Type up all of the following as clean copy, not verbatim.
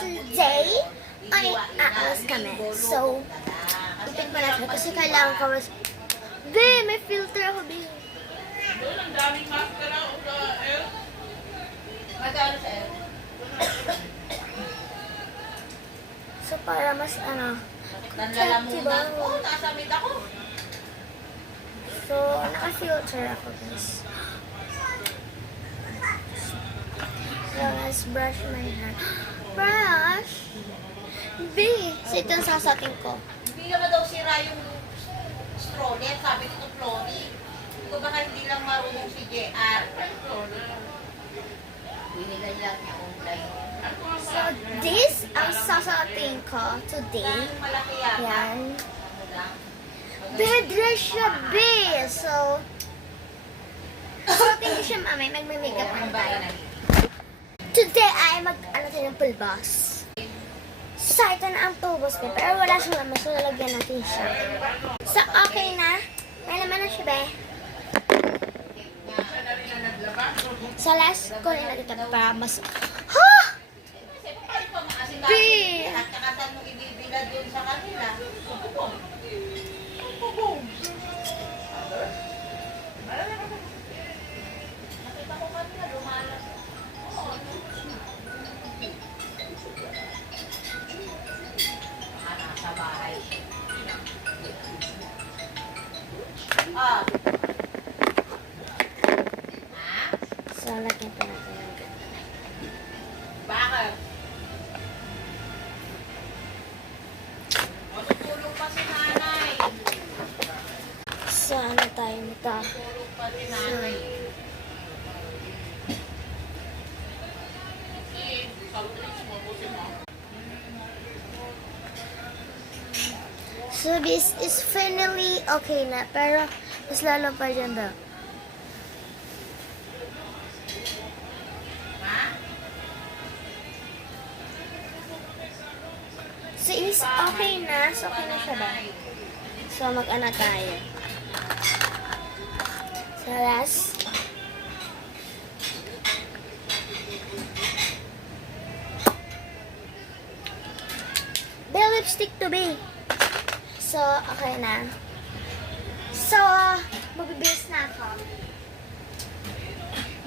today ay aalas kami. So, ipin pa natin kasi kailangan ko mas... Be, may filter ako, Be. Doon, ang daming maskara o El. Magkano sa El? So, para mas Nanlalamunan diba? ko. Nasamit ako. So, naka-filter ako, guys. So, let's brush my hair. Brush! B! So, ito ang sasating ko. Hindi naman daw sira yung stroller. Sabi ko to Flori. Ito baka hindi lang marunong si JR. Binigay lang niya online. So, this ang sasating ko today. Yung malaki yata. Yan. Ano lang. Bedra siya, B! So, thank you siya, mami. Magme-makeup ang tayo. Today ay ano tayo ng pulbos. So, ito na ang pulbos ko. Pero wala siyang laman. So, lalagyan natin siya. So, okay na. May laman na siya, be. So, last ko na natin ito para mas... Ha! B! At saka saan mo ibibila doon sa kanila? Bubong. Bubong. Nakita ko kanina, lumalas. Nasa bahay. Ah. Ha? So, lagyan pa natin ng ganda. Bakit? Matutulog pa si nanay. So, ano tayo nito? Matutulog pa si nanay. So, this is finally okay na. Pero, mas lalo pa dyan daw. Ha? So, is okay na. So, okay na siya ba? So, mag-ano tayo. So, last. Be, lipstick to be. So, okay na. So, magbibis na ako.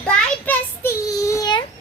Bye, bestie!